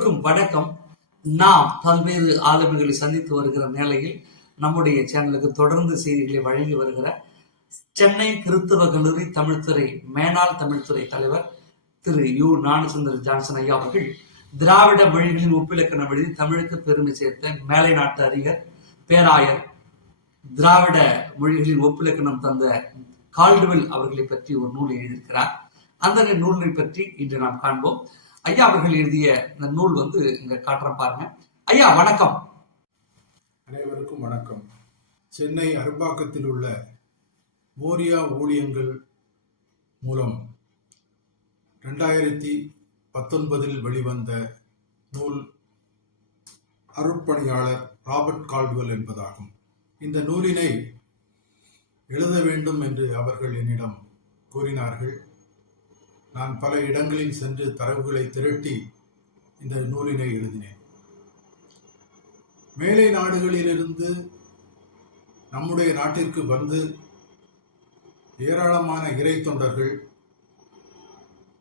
எல்லோருக்கும் வணக்கம். நாம் பல்வேறு ஆளுமைகளை சந்தித்து வருகிற நிலையில் நம்முடைய சேனலுக்கு தொடர்ந்து செய்திகளை வழங்கி வருகிற சென்னை கிறிஸ்தவ கல்லூரி தமிழ்துறை மேனாள் தமிழ்துறை தலைவர் திரு யு ஞானசுந்தர் ஜான்சன் ஐயா அவர்கள் திராவிட மொழிகளின் ஒப்பிலக்கணம் எழுதி தமிழுக்கு பெருமை சேர்த்த மேலை நாட்டு அறிஞர் பேராயர், திராவிட மொழிகளின் ஒப்பிலக்கணம் தந்த கால்டுவெல் அவர்களை பற்றி ஒரு நூல் எழுதியிருக்கிறார். அந்த நூலை பற்றி இன்று நாம் காண்போம். ஐயா அவர்கள் எழுதிய இந்த நூல் இங்க காட்டுற பாருங்க. ஐயா வணக்கம். அனைவருக்கும் வணக்கம். சென்னை அரும்பாக்கத்தில் உள்ள மோரியா ஊழியங்கள் மூலம் 2019 வெளிவந்த நூல் அருட்பணியாளர் ராபர்ட் கால்டுவெல் என்பதாகும். இந்த நூலினை எழுத வேண்டும் என்று அவர்கள் என்னிடம் கூறினார்கள். நான் பல இடங்களில் சென்று தரவுகளை திரட்டி இந்த நூலினை எழுதினேன். மேலை நாடுகளிலிருந்து நம்முடைய நாட்டிற்கு வந்து ஏராளமான இறை தொண்டர்கள்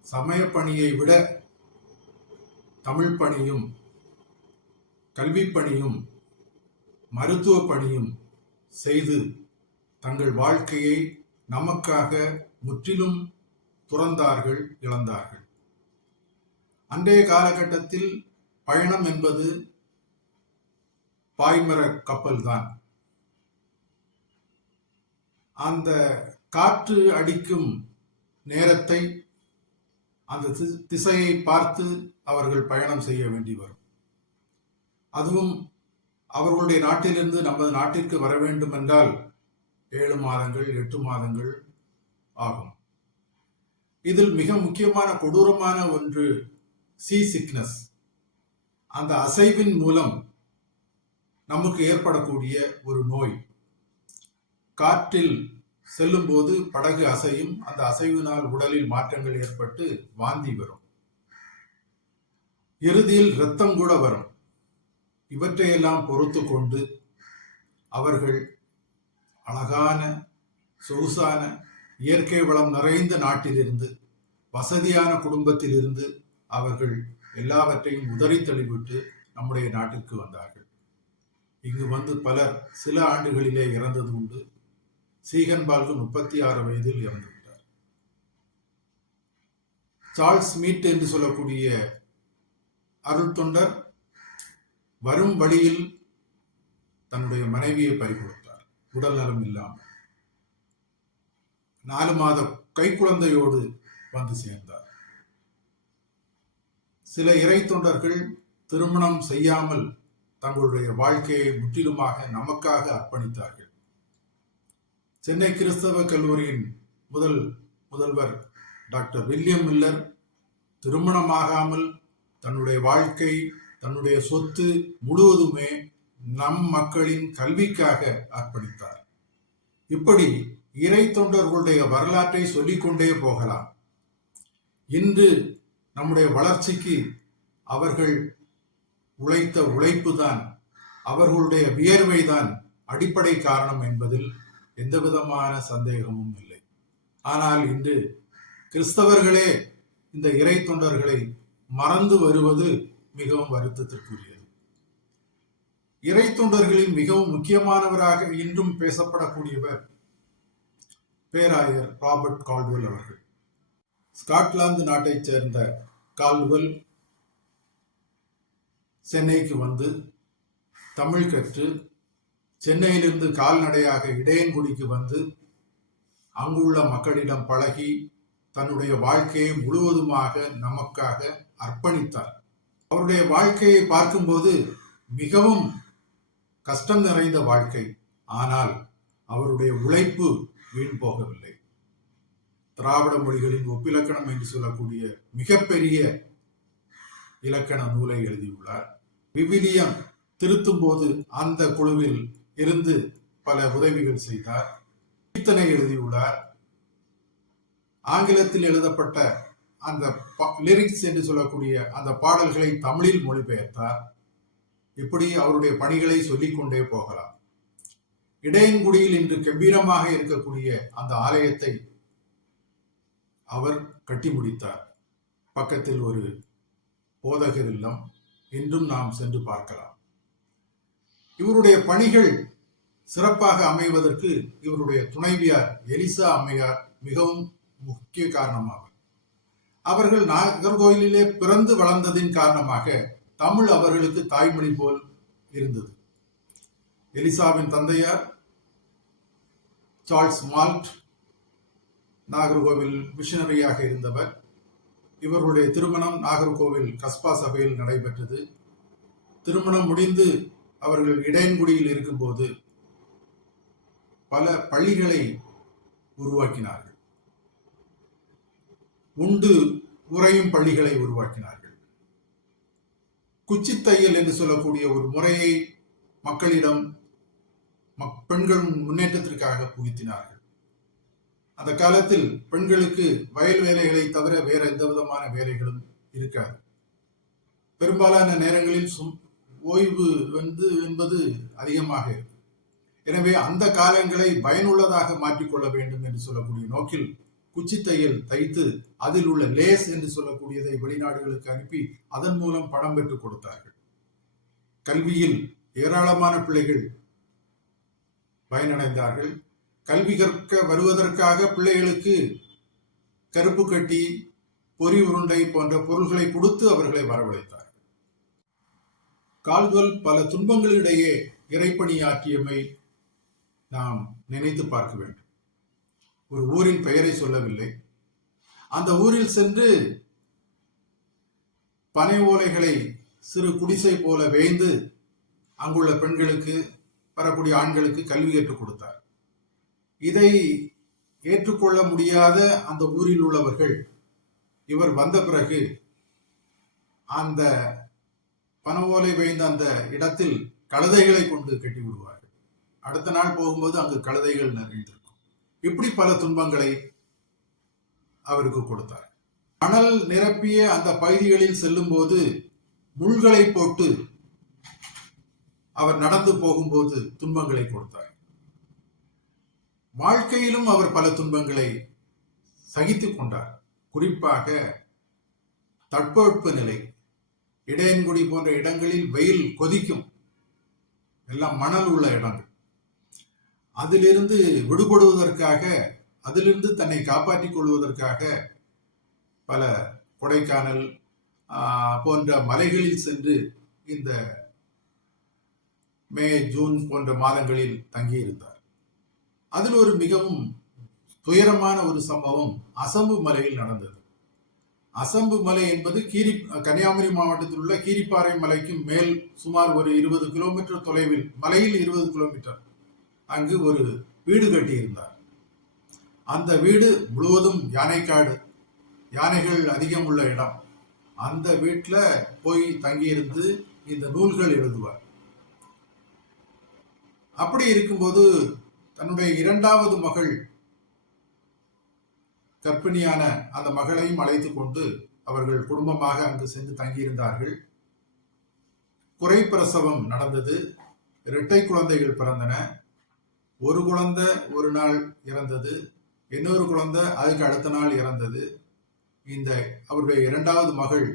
சமய பணியை விட தமிழ் பணியும், கல்வி பணியும், மருத்துவ பணியும் செய்து தங்கள் வாழ்க்கையை நமக்காக முற்றிலும் துறந்தார்கள், இழந்தார்கள். அன்றைய காலகட்டத்தில் பயணம் என்பது பாய்மர கப்பல் தான். அந்த காற்று அடிக்கும் நேரத்தை, அந்த திசையை பார்த்து அவர்கள் பயணம் செய்ய வேண்டி வரும். அதுவும் அவர்களுடைய நாட்டிலிருந்து நமது நாட்டிற்கு வர வேண்டும் என்றால் 7 மாதங்கள் 8 மாதங்கள் ஆகும். இதில் மிக முக்கியமான கொடூரமான ஒன்று சீ சிக்னஸ். அந்த அசைவின் மூலம் நமக்கு ஏற்படக்கூடிய ஒரு நோய். காற்றில் செல்லும் போது படகு அசையும். அந்த அசைவினால் உடலில் மாற்றங்கள் ஏற்பட்டு வாந்தி வரும், இறுதியில் இரத்தம் கூட வரும். இவற்றையெல்லாம் பொறுத்து கொண்டு அவர்கள் அழகான சொகுசான இயற்கை வளம் நிறைந்த நாட்டிலிருந்து, வசதியான குடும்பத்திலிருந்து அவர்கள் எல்லாவற்றையும் உதறி தள்ளிவிட்டு நம்முடைய நாட்டிற்கு வந்தார்கள். இங்கு வந்து பலர் சில ஆண்டுகளிலே இறந்தது உண்டு. சீகன்பால்கு 36 வயதில் இறந்து விட்டார். சார்ல்ஸ் மீட் என்று சொல்லக்கூடிய அருள் தொண்டர் வரும் வழியில் தன்னுடைய மனைவியை பறிகொடுத்தார், உடல் நலம் இல்லாமல். 4 மாத கைக்குழந்தையோடு வந்து சேர்ந்தார். சில இறை தொண்டர்கள் திருமணம் செய்யாமல் தங்களுடைய வாழ்க்கையை முற்றிலுமாக நமக்காக அர்ப்பணித்தார்கள். சென்னை கிறிஸ்தவ கல்லூரியின் முதல்வர் டாக்டர் வில்லியம் மில்லர் திருமணமாகாமல் தன்னுடைய வாழ்க்கை, தன்னுடைய சொத்து முழுவதுமே நம் மக்களின் கல்விக்காக அர்ப்பணித்தார். இப்படி இறை தொண்டர்களுடைய வரலாற்றை சொல்லிக்கொண்டே போகலாம். இன்று நம்முடைய வளர்ச்சிக்கு அவர்கள் உழைத்த உழைப்பு தான், அவர்களுடைய வியர்வை தான் அடிப்படை காரணம் என்பதில் எந்த விதமான சந்தேகமும் இல்லை. ஆனால் இன்று கிறிஸ்தவர்களே இந்த இறை தொண்டர்களை மறந்து வருவது மிகவும் வருத்தத்திற்குரியது. இறை தொண்டர்களில் மிகவும் முக்கியமானவராக இன்றும் பேசப்படக்கூடியவர் பேராயர் ராபர்ட் கால்டுவெல் அவர்கள். ஸ்காட்லாந்து நாட்டைச் சேர்ந்த கால்டுவெல் சென்னைக்கு வந்து தமிழ் கற்று, சென்னையிலிருந்து கால்நடையாக இடையன்குடிக்கு வந்து அங்குள்ள மக்களிடம் பழகி தன்னுடைய வாழ்க்கையை முழுவதுமாக நமக்காக அர்ப்பணித்தார். அவருடைய வாழ்க்கையை பார்க்கும்போது மிகவும் கஷ்டம் நிறைந்த வாழ்க்கை. ஆனால் அவருடைய உழைப்பு வீண் போகவில்லை. திராவிட மொழிகளின் ஒப்பிலக்கணம் என்று சொல்லக்கூடிய மிகப்பெரிய இலக்கண நூலை எழுதியுள்ளார். விவிலியம் திருத்தும் போது அந்த குழுவில் இருந்து பல உதவிகள் செய்தார். கீர்த்தனை எழுதியுள்ளார். ஆங்கிலத்தில் எழுதப்பட்ட அந்த லிரிக்ஸ் என்று சொல்லக்கூடிய அந்த பாடல்களை தமிழில் மொழிபெயர்த்தார். இப்படி அவருடைய பணிகளை சொல்லிக்கொண்டே போகலாம். இடையன்குடியில் இன்று கம்பீரமாக இருக்கக்கூடிய அந்த ஆலயத்தை அவர் கட்டி முடித்தார். பக்கத்தில் ஒரு போதகர் இல்லம், என்றும் நாம் சென்று பார்க்கலாம். இவருடைய பணிகள் சிறப்பாக அமைவதற்கு இவருடைய துணைவியார் எலிசா அம்மையார் மிகவும் முக்கிய காரணமாகும். அவர்கள் நாகர்கோயிலிலே பிறந்து வளர்ந்ததின் காரணமாக தமிழ் அவர்களுக்கு தாய்மொழி போல் இருந்தது. எலிசாவின் தந்தையார் சார்ல்ஸ் மால்ட் நாகர்கோவில் மிஷனரியாக இருந்தவர். இவர்களுடைய திருமணம் நாகர்கோவில் கஸ்பா சபையில் நடைபெற்றது. திருமணம் முடிந்து அவர்கள் இடையன்குடியில் இருக்கும்போது பல பள்ளிகளை உருவாக்கினார்கள். உண்டு உறையும் பள்ளிகளை உருவாக்கினார்கள். குச்சித்தையல் என்று சொல்லக்கூடிய ஒரு முறையை மக்களிடம் பெண்கள் முன்னேற்றத்திற்காக புகுத்தினார்கள். அந்த காலத்தில் பெண்களுக்கு வயல் வேலைகளை தவிர வேற எந்த விதமான வேலைகளும் இருக்காது. பெரும்பாலான நேரங்களில் ஓய்வு என்பது அதிகமாக இருக்கும். எனவே அந்த காலங்களை பயனுள்ளதாக மாற்றிக்கொள்ள வேண்டும் என்று சொல்லக்கூடிய நோக்கில் குச்சித்தையல் தைத்து அதில் உள்ள லேஸ் என்று சொல்லக்கூடியதை வெளிநாடுகளுக்கு அனுப்பி அதன் மூலம் பணம் பெற்றுக் கொடுத்தார்கள். கல்வியில் ஏராளமான பிள்ளைகள் பயனடைந்தார்கள். கல்வி கற்க வருவதற்காக பிள்ளைகளுக்கு கருப்பு கட்டி, பொறி உருண்டை போன்ற பொருள்களை கொடுத்து அவர்களை வரவழைத்தார்கள். கால்டுவெல் பல துன்பங்களிடையே இறைப்பணியாற்றியமை நாம் நினைத்து பார்க்க வேண்டும். ஒரு ஊரின் பெயரை சொல்லவில்லை. அந்த ஊரில் சென்று பனை ஓலைகளை சிறு குடிசை போல வேய்ந்து அங்குள்ள பெண்களுக்கு, வரக்கூடிய ஆண்களுக்கு கல்வி கற்றுக் கொடுத்தார். இதை ஏற்றுக்கொள்ள முடியாத அந்த ஊரில் உள்ளவர்கள் இவர் வந்த பிறகு அந்த பனை ஓலை வேய்ந்த அந்த இடத்தில் கழுதைகளை கொண்டு கட்டி விடுவார்கள். அடுத்த நாள் போகும்போது அங்கு கழுதைகள் நிறைந்திருக்கும். இப்படி பல துன்பங்களை அவருக்கு கொடுத்தார். மணல் நிரப்பிய அந்த பகுதிகளில் செல்லும் போது முள்களை போட்டு அவர் நடந்து போகும்போது துன்பங்களை கொடுத்தார். வாழ்க்கையிலும் அவர் பல துன்பங்களை சகித்துக் கொண்டார். குறிப்பாக தட்பவெட்ப நிலை, இடையன்குடி போன்ற இடங்களில் வெயில் கொதிக்கும், எல்லாம் மணல் உள்ள இடங்கள். அதிலிருந்து விடுபடுவதற்காக, அதிலிருந்து தன்னை காப்பாற்றிக் கொள்வதற்காக பல கொடைக்கானல் போன்ற மலைகளில் சென்று இந்த மே, ஜூன் போன்ற மாதங்களில் தங்கியிருந்தார். அதில் ஒரு மிகவும் துயரமான ஒரு சம்பவம் அசம்பு மலையில் நடந்தது. அசம்பு மலை என்பது கன்னியாகுமரி மாவட்டத்தில் உள்ள கீரிப்பாறை மலைக்கு மேல் சுமார் ஒரு 20 கிலோமீட்டர் தொலைவில், மலையில் 20 கிலோமீட்டர் அங்கு ஒரு வீடு கட்டியிருந்தார். அந்த வீடு முழுவதும் யானைக்காடு, யானைகள் அதிகம் உள்ள இடம். அந்த வீட்டில் போய் தங்கியிருந்து இந்த நூல்கள் எழுதுவார். அப்படி இருக்கும்போது தன்னுடைய 2வது மகள், கர்ப்பிணியான அந்த மகளையும் அழைத்து கொண்டு அவர்கள் குடும்பமாக அங்கு சென்று தங்கியிருந்தார்கள். குறைப்பிரசவம் நடந்தது. 2 குழந்தைகள் பிறந்தன. ஒரு குழந்தை ஒரு நாள் இறந்தது, இன்னொரு குழந்தை அதுக்கு அடுத்த நாள் இறந்தது. இந்த அவருடைய 2வது மகள்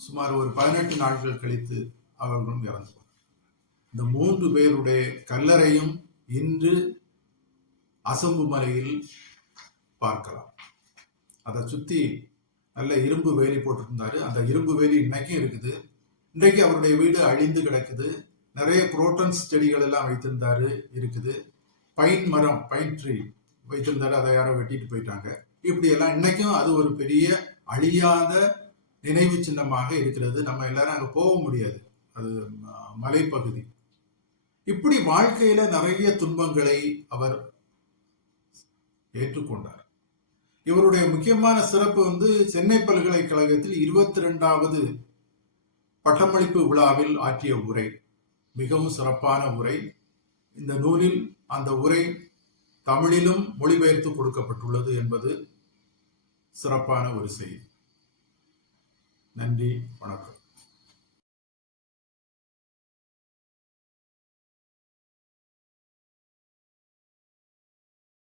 சுமார் ஒரு 18 நாட்கள் கழித்து அவர்களும் இறந்தார். இந்த 3 பேருடைய கல்லறையும் இன்று அசம்பு மலையில் பார்க்கலாம். அதை சுத்தி நல்ல இரும்பு வேலி போட்டிருந்தாரு. அந்த இரும்பு வேலி இன்னைக்கும் இருக்குது. இன்றைக்கு அவருடைய வீடு அழிந்து கிடக்குது. நிறைய குரோட்டன்ஸ் செடிகள் எல்லாம் வைத்திருந்தாரு, இருக்குது. பைன் மரம், பைன் ட்ரீ வைத்திருந்தாரு, அதை யாரோ வெட்டிட்டு போயிட்டாங்க. இப்படி எல்லாம் இன்னைக்கும் அது ஒரு பெரிய அழியாத நினைவு சின்னமாக இருக்கிறது. நம்ம எல்லாரும் அங்க போக முடியாது, அது மலைப்பகுதி. இப்படி வாழ்க்கையில நிறைய துன்பங்களை அவர் ஏற்றுக்கொண்டார். இவருடைய முக்கியமான சிறப்பு சென்னை பல்கலைக்கழகத்தில் 22வது பட்டமளிப்பு விழாவில் ஆற்றிய உரை. மிகவும் சிறப்பான உரை. இந்த நூலில் அந்த உரை தமிழிலும் மொழிபெயர்த்து கொடுக்கப்பட்டுள்ளது என்பது சிறப்பான ஒரு செய்தி. நன்றி, வணக்கம்.